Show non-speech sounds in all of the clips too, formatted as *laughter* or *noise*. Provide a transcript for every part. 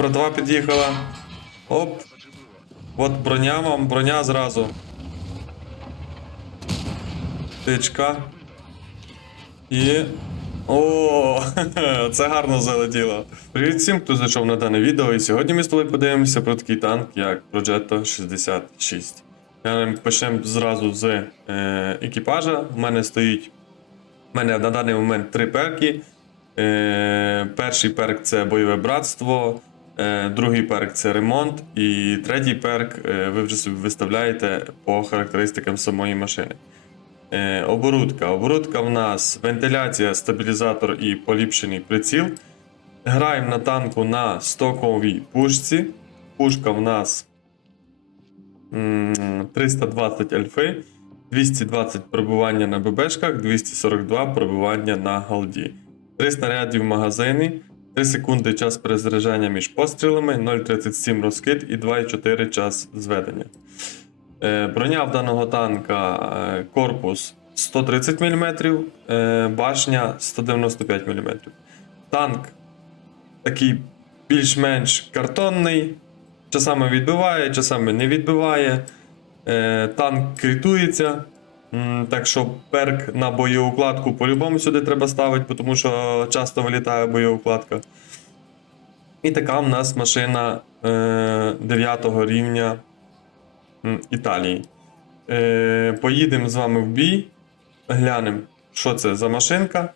братва під'їхала. Оп. От броня вам, броня зразу. Тичка. І. О, *laughs* це гарно залетіло. Привіт всім, хто зайшов на дане відео. І сьогодні ми з тобою подивимося про такий танк, як Progetto 66. Я почнемо зразу з е, екіпажа. У мене стоїть. У мене на даний момент три перки. Е, перший перк це бойове братство, другий перк це ремонт, і третій перк е, ви вже собі виставляєте по характеристикам самої машини. Е, оборудка. Оборудка в нас вентиляція, стабілізатор і поліпшений приціл. Граємо на танку на стоковій пушці. Пушка в нас 320 альфи, 220 пробування на ББшках, 242 пробування на голді. 3 снарядів в магазини, 3 секунди час перезаряджання між пострілами, 0,37 розкид і 2,4 час зведення. Е, Броня в даного танка е, корпус 130 мм, е, башня 195 мм. Танк такий більш-менш картонний, часами відбиває, часами не відбиває. Танк критується. Так що перк на боєукладку по-любому сюди треба ставити, тому що часто вилітає боєукладка. І така в нас машина е, 9 рівня Італії. Е, поїдемо з вами в бій, глянемо, що це за машинка,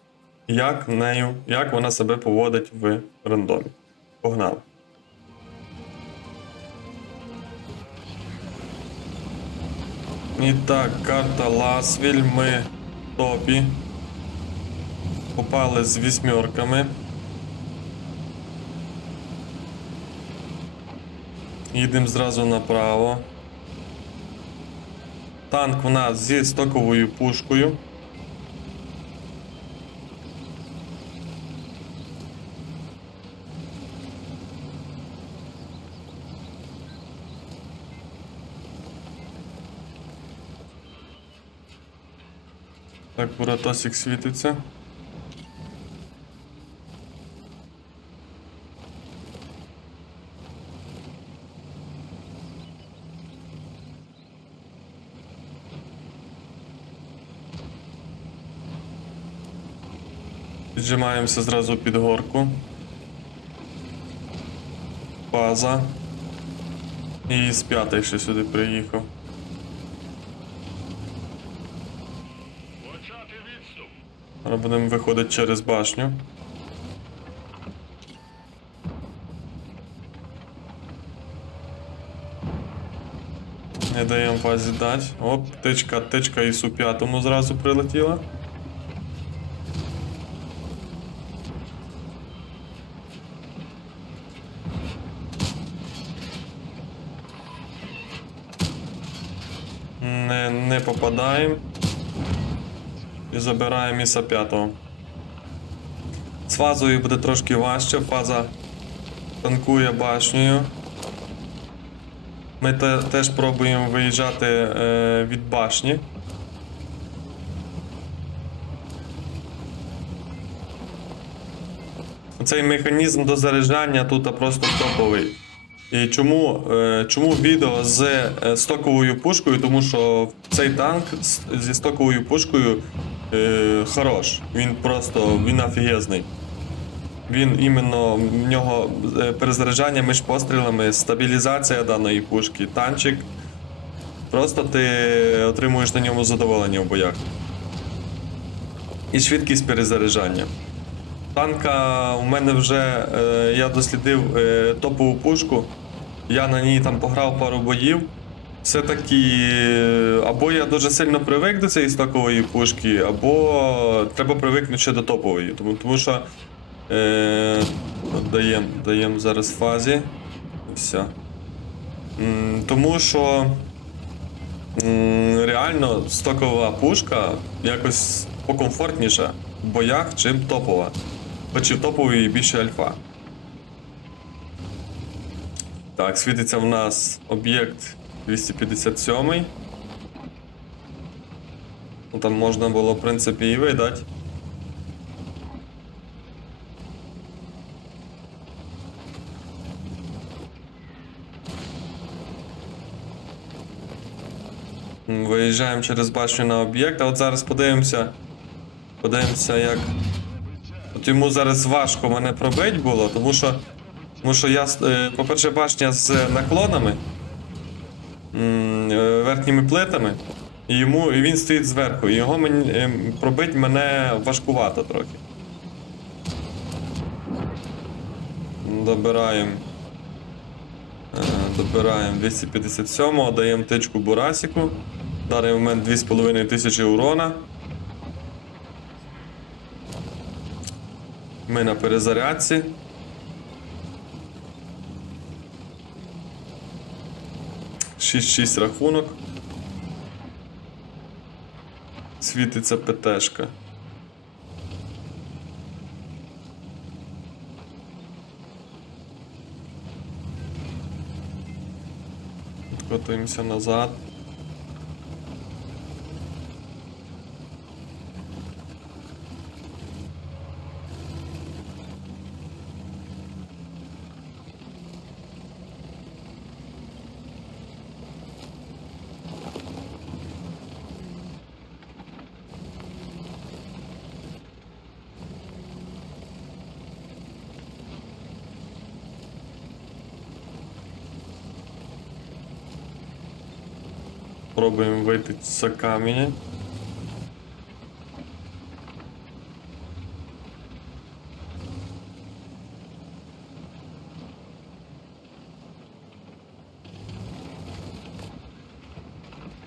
як, нею, як вона себе поводить в рандомі. Погнали. І так, карта Ласвіль, ми в топі. Попали з вісьмерками. Їдемо зразу направо. Танк у нас зі стоковою пушкою. Так, буратосик світиться. Піджимаємося зразу під горку. База. І з п'ятий ще сюди приїхав. Зараз будемо виходити через башню. Не даємо фазі дати. Оп, тичка, тичка і су п'ятому зразу прилетіла. Не, не попадаємо. І забираємо іса п'ятого. З фазою буде трошки важче, фаза танкує башнею. Ми те, теж пробуємо виїжджати е, від башні. Цей механізм до заряджання тут просто топовий. І чому, е, чому відео з е, стоковою пушкою? Тому що цей танк зі стоковою пушкою е, хорош. Він просто він офігезний. Він іменно в нього е, перезаряджання між пострілами, стабілізація даної пушки, танчик. Просто ти отримуєш на ньому задоволення в боях. І швидкість перезаряджання. Танка у мене вже е, я дослідив е, топову пушку. Я на ній там пограв пару боїв. Все-таки е, або я дуже сильно привик до цієї стокової пушки, або треба привикнути ще до топової. Тому, тому що е, даємо даєм зараз фазі. Все. Тому що реально стокова пушка якось покомфортніша в боях, чим топова. Хоч і в топовій більше альфа. Так, світиться в нас об'єкт 257. -й. Ну Там можна було, в принципі, і видати. Виїжджаємо через башню на об'єкт, а от зараз подивимося. Подивимося, як. От йому зараз важко мене пробити було, тому що, тому що я, е, по-перше, башня з наклонами верхніми плитами, і, йому, і він стоїть зверху. І його мені, е, пробити мене важкувато трохи. Добираємо. Е, Добираємо 257-го, даємо тичку Бурасіку. В даний момент 2,5 тисячі урона. Ми на перезарядці. Шість-шість рахунок. Світиться ПТшка. Готуємося назад. Пробуємо вийти з каменя.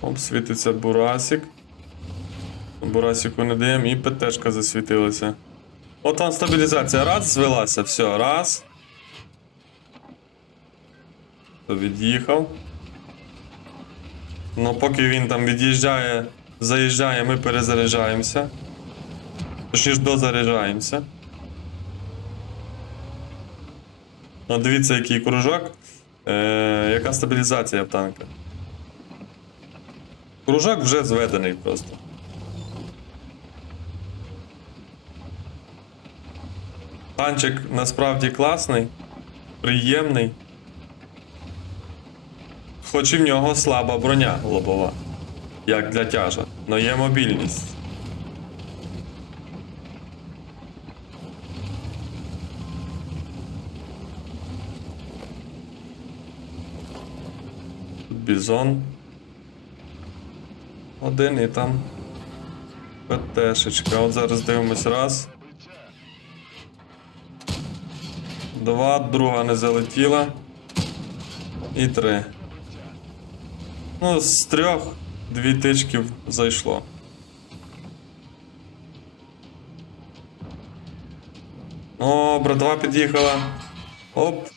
Оп, світиться Бурасик. Бурасику не даємо і ПТшка засвітилася. От там стабілізація. Раз, звелася, все, раз. Від'їхав. Ну, поки він там від'їжджає, заїжджає, ми перезаряджаємося. Точніше, дозаряджаємося. Ну, дивіться, який кружок. Е, яка стабілізація в танка. Кружок вже зведений просто. Танчик насправді класний, приємний. Хоч і в нього слаба броня лобова, як для тяжа, но є мобільність. Бізон. Один і там ПТшечка. От зараз дивимось раз. Два, друга не залетіла. І три. Ну, з трьох дві тички зайшло. О, братва під'їхала. Оп.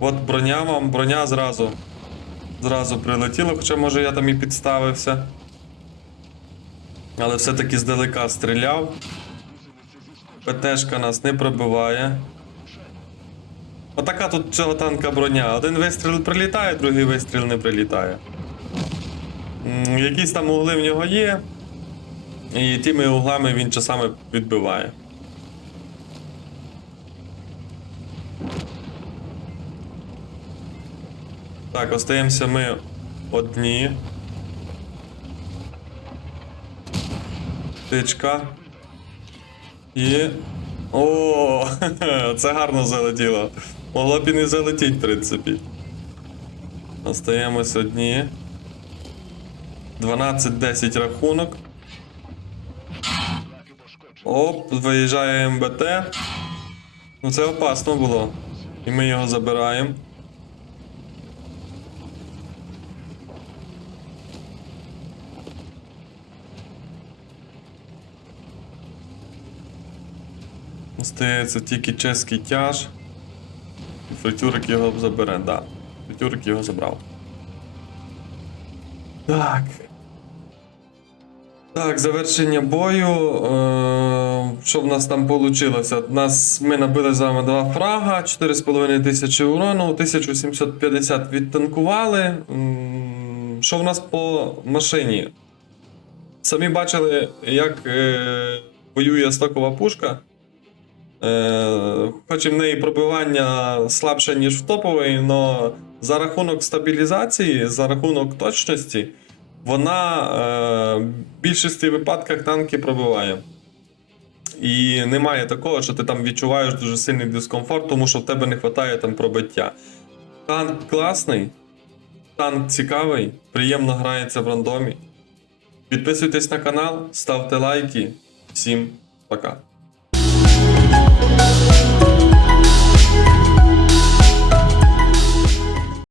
От броня вам, броня зразу. Зразу прилетіла, хоча може я там і підставився. Але все-таки здалека стріляв. ПТшка нас не пробиває. Отака тут цього танка броня. Один вистріл прилітає, другий вистріл не прилітає. Якісь там угли в нього є. І тими углами він часами відбиває. Так, остаємося ми одні. Тичка. І. О, *laughs* це гарно залетіло. Могло б і не залетіти, в принципі. Остаємось одні. 12-10 рахунок. Оп, виїжджає МБТ. Ну це опасно було. І ми його забираємо. Остається тільки чеський тяж. Фритюрик його забере, да. Фритюрик його забрав. Так. Так, завершення бою. Е, що в нас там вийшло? Нас, ми набили з вами два фрага, 4,5 тисячі урону, 1750 відтанкували. Що в нас по машині? Самі бачили, як е, воює стокова пушка. Е, хоч і в неї пробивання слабше, ніж в топової, але за рахунок стабілізації, за рахунок точності, вона е, в більшості випадках танки пробиває. І немає такого, що ти там відчуваєш дуже сильний дискомфорт, тому що в тебе не вистачає там пробиття. Танк класний, танк цікавий, приємно грається в рандомі. Підписуйтесь на канал, ставте лайки. Всім пока.